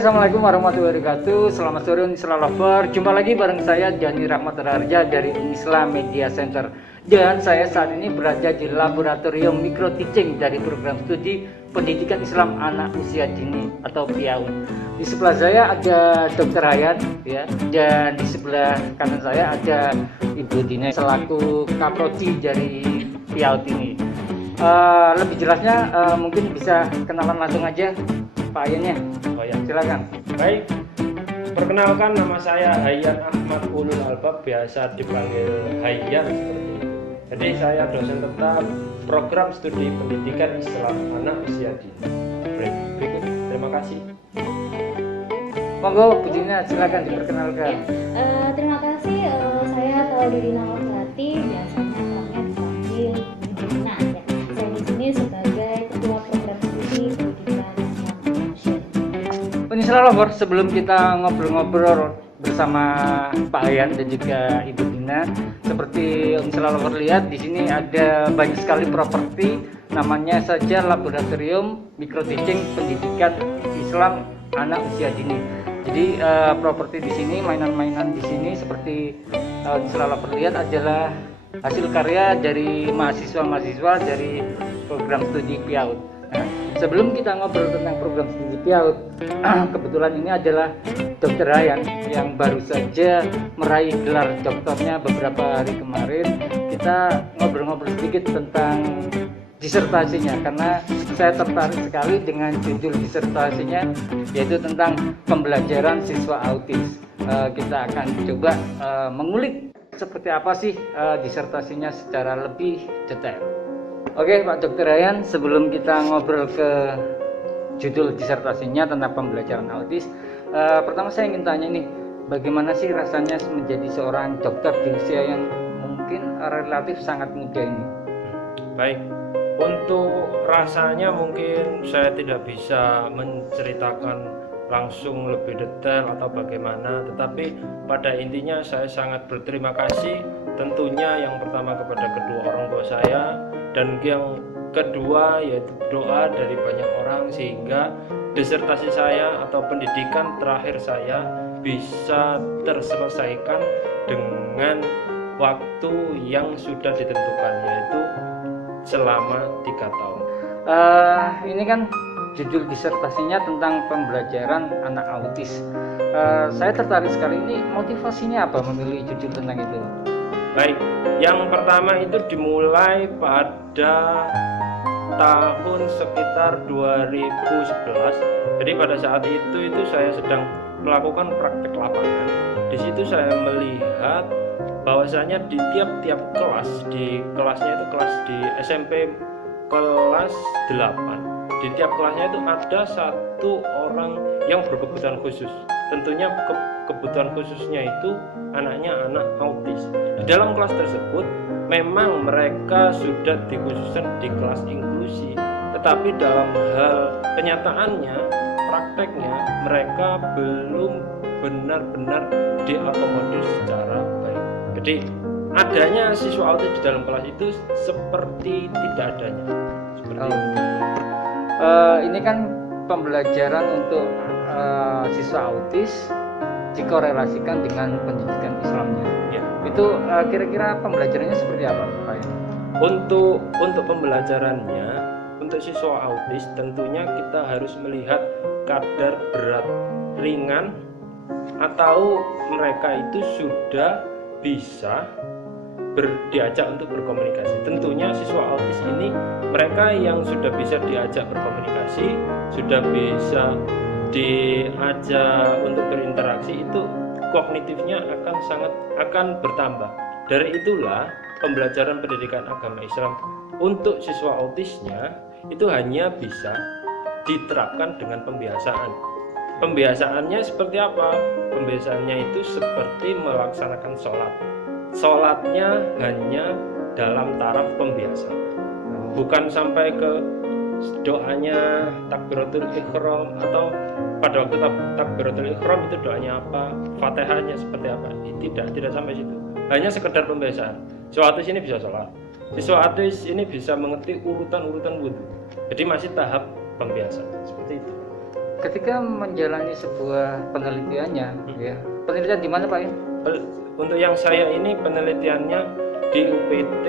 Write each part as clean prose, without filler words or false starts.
Assalamualaikum warahmatullahi wabarakatuh. Selamat sore Unisla Lover. Jumpa lagi bareng saya Jani Rahmat Raharja dari Unisla Media Center. Dan saya saat ini berada di Laboratorium Micro Teaching dari program studi Pendidikan Islam Anak Usia Dini atau PIAUD. Di sebelah saya ada Dr. Hayat ya, dan di sebelah kanan saya ada Ibu Dina selaku kaprodi dari PIAUD ini. Lebih jelasnya mungkin bisa kenalan langsung aja Pak Ayannya. Oh ya, Silakan. baik. Perkenalkan, nama saya Hayyan Ahmad Ulul Albab, biasa dipanggil Hayyan seperti itu. Jadi saya dosen tetap program studi pendidikan Islam anak usia dini. Berikut, terima kasih. Monggo Bu Dina, silakan diperkenalkan. Terima kasih. Saya Taudina Alfati, biasanya orangnya dipanggil Bu Dina ya. Saya di sini sebagai ketua program studi pendidikan Islam Indonesia. Unisla Lover, sebelum kita ngobrol-ngobrol bersama Pak Ayan dan juga Ibu Dina, seperti Unisla Lover lihat di sini ada banyak sekali properti, namanya saja Laboratorium Micro Teaching Pendidikan Islam Anak Usia Dini. Jadi properti di sini, mainan-mainan di sini seperti Unisla Lover lihat adalah hasil karya dari mahasiswa-mahasiswa dari program studi PIAUD. Nah, sebelum kita ngobrol tentang program studi PIAUD, kebetulan ini adalah Dr. Ryan yang baru saja meraih gelar doktornya beberapa hari kemarin. Kita ngobrol-ngobrol sedikit tentang disertasinya karena saya tertarik sekali dengan judul disertasinya, yaitu tentang pembelajaran siswa autis. Kita akan coba mengulik seperti apa sih disertasinya secara lebih detail. Oke Pak Dr. Ryan, sebelum kita ngobrol ke judul disertasinya tentang pembelajaran autis, pertama saya ingin tanya nih, bagaimana sih rasanya menjadi seorang dokter di usia yang mungkin relatif sangat muda ini? Baik, untuk rasanya mungkin saya tidak bisa menceritakan langsung lebih detail atau bagaimana, tetapi pada intinya saya sangat berterima kasih tentunya yang pertama kepada kedua orang tua saya, dan yang kedua yaitu doa dari banyak orang sehingga disertasi saya atau pendidikan terakhir saya bisa terselesaikan dengan waktu yang sudah ditentukan, yaitu selama 3 tahun. Ini kan judul disertasinya tentang pembelajaran anak autis. Saya tertarik sekali, ini motivasinya apa memilih judul tentang itu? Baik, yang pertama itu dimulai pada tahun sekitar 2011. Jadi pada saat itu saya sedang melakukan praktek lapangan. Di situ saya melihat bahwasanya di tiap-tiap kelas, di kelasnya itu kelas di SMP kelas 8, di tiap kelasnya itu ada satu orang yang berkebutuhan khusus. Tentunya kebutuhan khususnya itu anaknya anak autis. Di dalam kelas tersebut memang mereka sudah dikhususkan di kelas inklusi, tetapi dalam hal kenyataannya, prakteknya mereka belum benar-benar diakomodir secara baik. Jadi adanya siswa autis di dalam kelas itu seperti tidak adanya. Seperti itu. Ini kan pembelajaran untuk siswa autis dikorelasikan dengan pendidikan Islamnya. Ya. Itu kira-kira pembelajarannya seperti apa, Pak? Untuk pembelajarannya, untuk siswa autis tentunya kita harus melihat kadar berat ringan atau mereka itu sudah bisa diajak untuk berkomunikasi. Tentunya siswa autis ini mereka yang sudah bisa diajak berkomunikasi, sudah bisa diajak untuk berinteraksi, itu kognitifnya akan bertambah. Dari itulah pembelajaran pendidikan agama Islam untuk siswa autisnya itu hanya bisa diterapkan dengan pembiasaan. Pembiasaannya seperti apa? Pembiasaannya itu seperti melaksanakan sholat. Sholatnya hanya dalam taraf pembiasaan, bukan sampai ke doanya takbiratul ikhram atau pada waktu takbiratul ikhram itu doanya apa, Fatihahnya seperti apa. Tidak sampai situ. Hanya sekedar pembiasaan. Siswa autis ini bisa sholat. Siswa autis ini bisa mengerti urutan-urutan wudhu. Jadi masih tahap pembiasaan seperti itu. ketika menjalani sebuah penelitiannya, ya penelitian di mana Pak ya? Untuk yang saya ini penelitiannya di UPT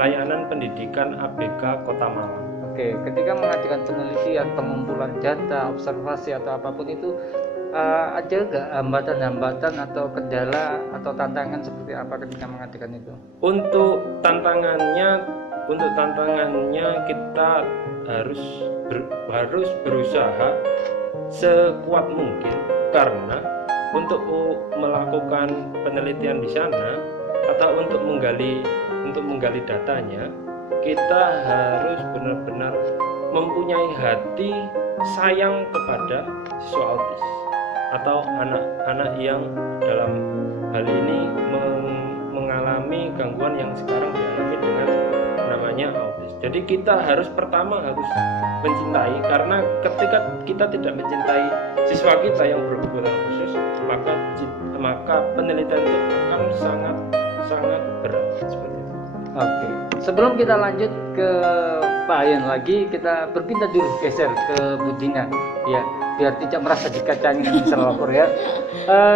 Layanan Pendidikan ABK Kota Malang. Oke, ketika mengadakan penelitian, pengumpulan data, observasi atau apapun itu, ada nggak hambatan-hambatan atau kendala atau tantangan seperti apa ketika mengadakan itu? Untuk tantangannya kita harus berusaha sekuat mungkin, karena untuk melakukan penelitian di sana atau untuk menggali datanya, kita harus benar-benar mempunyai hati sayang kepada siswa autis atau anak-anak yang dalam hal ini mengalami gangguan yang sekarang dialami dengan namanya autis. Jadi kita pertama harus mencintai, karena ketika kita tidak mencintai siswa kita yang berkebutuhan khusus, maka penelitian itu akan sangat berat seperti itu. Oke, sebelum kita lanjut ke Pak Ayan lagi, kita berpindah dulu, geser ke Bu Dina, ya, biar tidak merasa dikacangin lapor ya.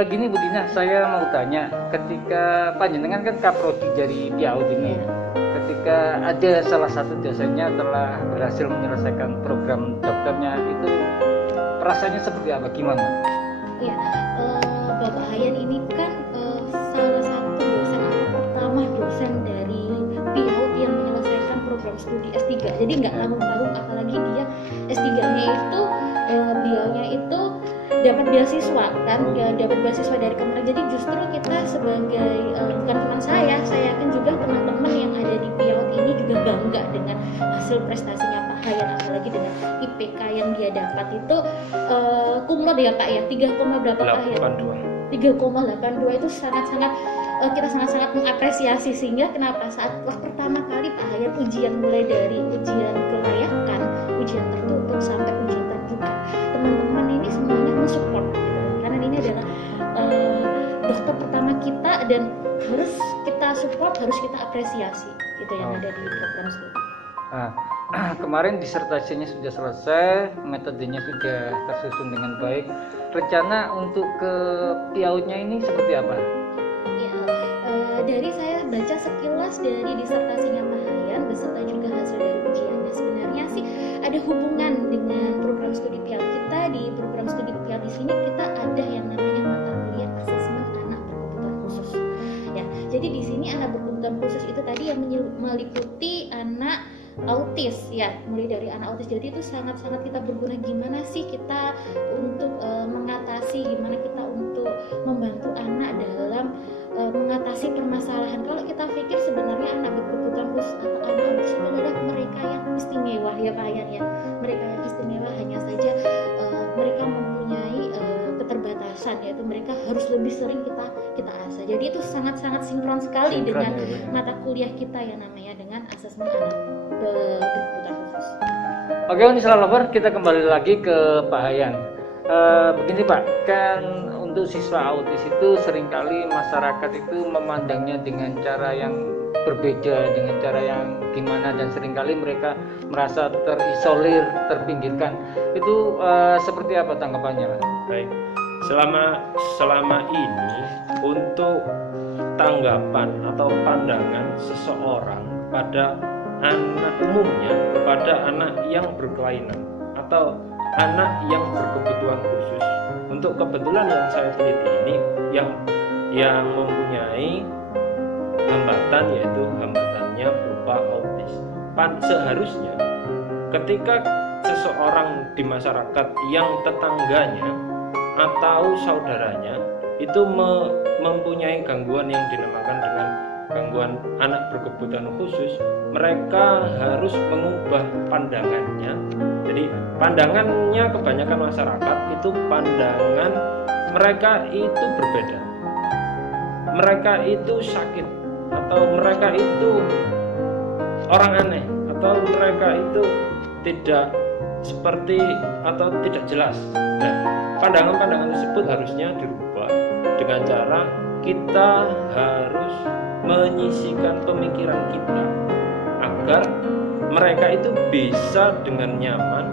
Gini Bu Dina, saya mau tanya, ketika panjenengan kan kaprodi dari PIAUD ini, ketika ada salah satu dosennya telah berhasil menyelesaikan program dokternya, itu perasaannya seperti apa, gimana? Ya, Bapak Ayan ini kan salah satu dosen atau pertama dosen dari PIAUD yang menyelesaikan program studi S3. Jadi nggak tanggung-tanggung, apalagi dia S3-nya itu beliaunya itu dapat beasiswa kan, dapat beasiswa dari Kementerian. Jadi justru kita sebagai bukan cuma saya yakin juga teman-teman yang ada di PIAUD ini juga bangga dengan hasil prestasinya Pak Ayan, apalagi dengan IPK yang dia dapat itu kumlot ya Pak ya, 3, berapa Pak Ayan? 3,82 itu sangat-sangat kita sangat-sangat mengapresiasi, sehingga kenapa saat pertama kali Pak Ayan ujian, mulai dari ujian kelayakan, ujian tertutup sampai ujian terbuka, teman-teman ini semuanya mensupport gitu, karena ini adalah dokter pertama kita dan harus kita support, harus kita apresiasi gitu yang ada di program studi. Kemarin disertasinya sudah selesai, metodenya sudah tersusun dengan baik. Rencana untuk ke PIAUD-nya ini seperti apa? Ya, dari saya baca sekilas dari disertasinya Pak Ayan beserta juga hasil dari ujiannya, sebenarnya sih ada hubungan dengan program studi PIAUD kita. Di program studi PIAUD di sini kita ada yang namanya mata kuliah asesmen anak berkebutuhan khusus. Ya, jadi di sini anak berkebutuhan khusus itu tadi yang meliputi anak autis ya, mulai dari anak autis. Jadi itu sangat-sangat kita berguna, gimana sih kita untuk mengatasi, gimana kita untuk membantu anak dalam mengatasi permasalahan. Kalau kita pikir sebenarnya anak berkebutuhan khusus atau anak autis itu adalah mereka yang istimewa ya Pak Ayan ya, mereka yang istimewa, hanya saja mereka mempunyai keterbatasan, yaitu mereka harus lebih sering kita asah. Jadi itu sangat-sangat sinkron sekali dengan mata kuliah kita yang namanya dengan asesmen anak berkebutuhan khusus. Oke, Unisra Lover, kita kembali lagi ke Pak Ayan. Begini Pak, kan untuk siswa autis itu seringkali masyarakat itu memandangnya dengan cara yang berbeda, dengan cara yang gimana, dan seringkali mereka merasa terisolir, terpinggirkan. Itu seperti apa tanggapannya Pak? Baik, selama ini untuk tanggapan atau pandangan seseorang pada anak umumnya, kepada anak yang berkelainan atau anak yang berkebutuhan khusus, untuk kebetulan yang saya teliti ini yang mempunyai hambatan, yaitu hambatannya berupa autis. Seharusnya ketika seseorang di masyarakat yang tetangganya atau saudaranya itu mempunyai gangguan yang dinamakan dengan gangguan anak berkebutuhan khusus, mereka harus mengubah pandangannya. Jadi pandangannya kebanyakan masyarakat itu pandangan mereka itu berbeda, mereka itu sakit, atau mereka itu orang aneh, atau mereka itu tidak seperti atau tidak jelas. Nah, pandangan-pandangan tersebut harusnya dirubah dengan cara kita harus menyisihkan pemikiran kita agar mereka itu bisa dengan nyaman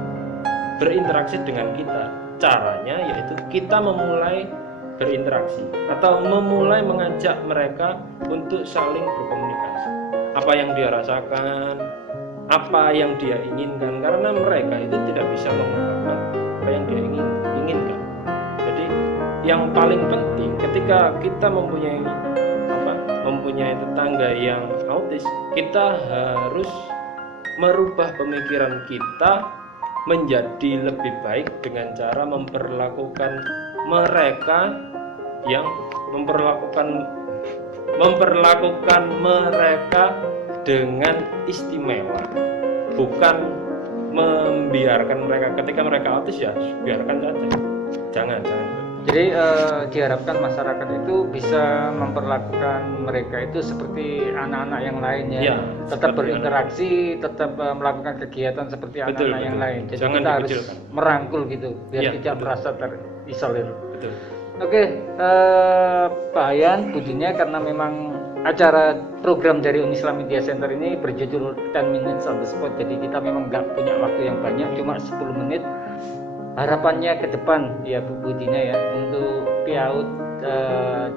berinteraksi dengan kita. caranya yaitu kita memulai berinteraksi atau memulai mengajak mereka untuk saling berkomunikasi. Apa yang dia rasakan, apa yang dia inginkan, karena mereka itu tidak bisa mengungkapkan apa yang dia inginkan. Jadi yang paling penting ketika kita mempunyai tetangga yang autis, kita harus merubah pemikiran kita menjadi lebih baik dengan cara memperlakukan mereka dengan istimewa, bukan membiarkan mereka ketika mereka autis ya biarkan saja, jangan. Jadi diharapkan masyarakat itu bisa memperlakukan mereka itu seperti anak-anak yang lain ya, tetap berinteraksi, tetap melakukan kegiatan seperti anak-anak yang lain. Jadi jangan kita harus dikecilkan, merangkul gitu biar tidak merasa terisolir. Betul. Oke, Pak Ayan, Budinya, karena memang acara program dari Unislam Media Center ini berjudul 10 Minutes on the Spot, jadi kita memang nggak punya waktu yang banyak, cuma 10 menit. Harapannya ke depan ya Bu Budina ya, untuk PIAUD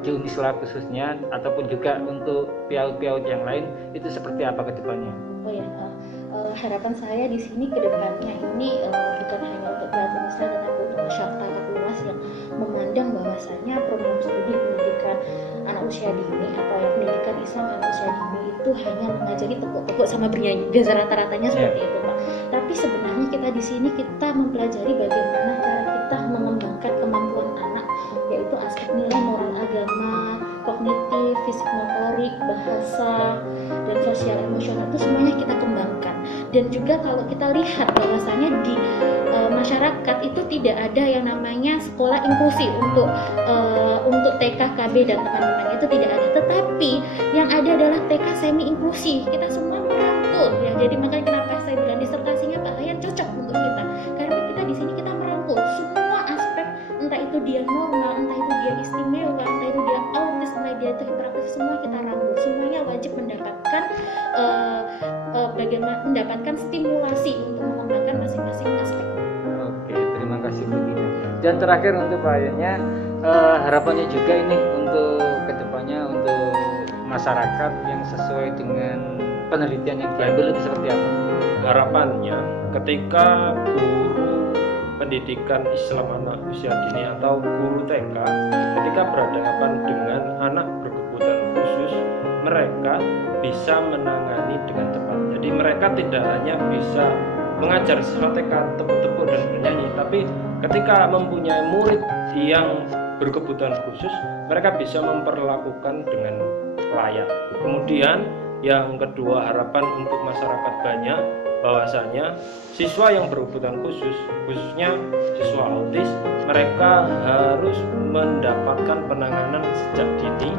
di Unisla khususnya ataupun juga untuk PIAUD yang lain itu seperti apa ke depannya? Oh ya, harapan saya di sini ke depannya ini bukan hanya untuk PIAUD Unisla tetapi untuk masyarakat luas yang memandang bahwasanya program studi pendidikan anak usia dini atau yang pendidikan Islam anak usia dini itu hanya mengajari tepuk-tepuk sama bernyanyi, biasa rata-ratanya seperti itu Pak. Tapi sebenarnya kita di sini kita mempelajari bagaimana cara kita mengembangkan kemampuan anak, yaitu aspek nilai moral agama, kognitif, fisik motorik, bahasa, dan sosial emosional itu semuanya kita kembangkan. Dan juga kalau kita lihat bahwasanya di masyarakat itu tidak ada yang namanya sekolah inklusi untuk TK, KB dan teman-temannya itu tidak ada. Tetapi yang ada adalah TK semi inklusi. Kita semua merangkul ya. Jadi makanya kenapa saya bilang disertasinya Pak Ayan cocok untuk kita. Karena kita di sini kita merangkul semua aspek, entah itu dia normal, entah itu dia istimewa, entah itu dia autis, entah dia itu hiperaktif, semua kita rangkul. Semuanya wajib mendapatkan bagaimana mendapatkan stimulasi untuk mengembangkan masing-masing aspek. Oke, terima kasih Bu Dina. Dan terakhir untuk Pak Ayannya, harapannya juga ini untuk kedepannya untuk masyarakat yang sesuai dengan penelitian yang diambil itu seperti apa? Harapannya ketika guru pendidikan Islam anak usia dini atau guru TK ketika berhadapan dengan anak berkebutuhan khusus, mereka bisa menangani dengan cepat. Jadi mereka tidak hanya bisa mengajar siswa TK tepuk-tepuk dan bernyanyi, tapi ketika mempunyai murid yang berkebutuhan khusus, mereka bisa memperlakukan dengan layak. Kemudian yang kedua, harapan untuk masyarakat banyak bahwasanya siswa yang berkebutuhan khusus, khususnya siswa autis, mereka harus mendapatkan penanganan sejak dini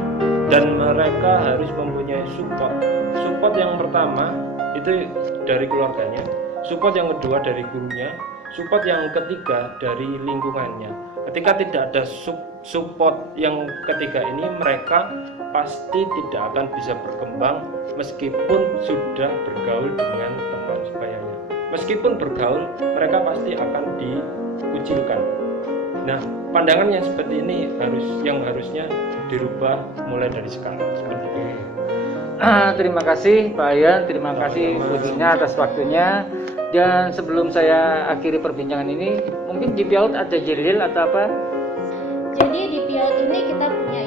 dan mereka harus mempunyai support. Support yang pertama itu dari keluarganya, support yang kedua dari gurunya, support yang ketiga dari lingkungannya. Ketika tidak ada support yang ketiga ini, mereka pasti tidak akan bisa berkembang meskipun sudah bergaul dengan teman sebayanya. Meskipun bergaul, mereka pasti akan dikucilkan. Nah, pandangan yang seperti ini harusnya dirubah mulai dari sekarang. Seperti itu. Terima kasih Pak Ayan, terima kasih Bu Dina atas waktunya. Dan sebelum saya akhiri perbincangan ini, mungkin di PIAUD ada jelil atau apa? Jadi di PIAUD ini kita punya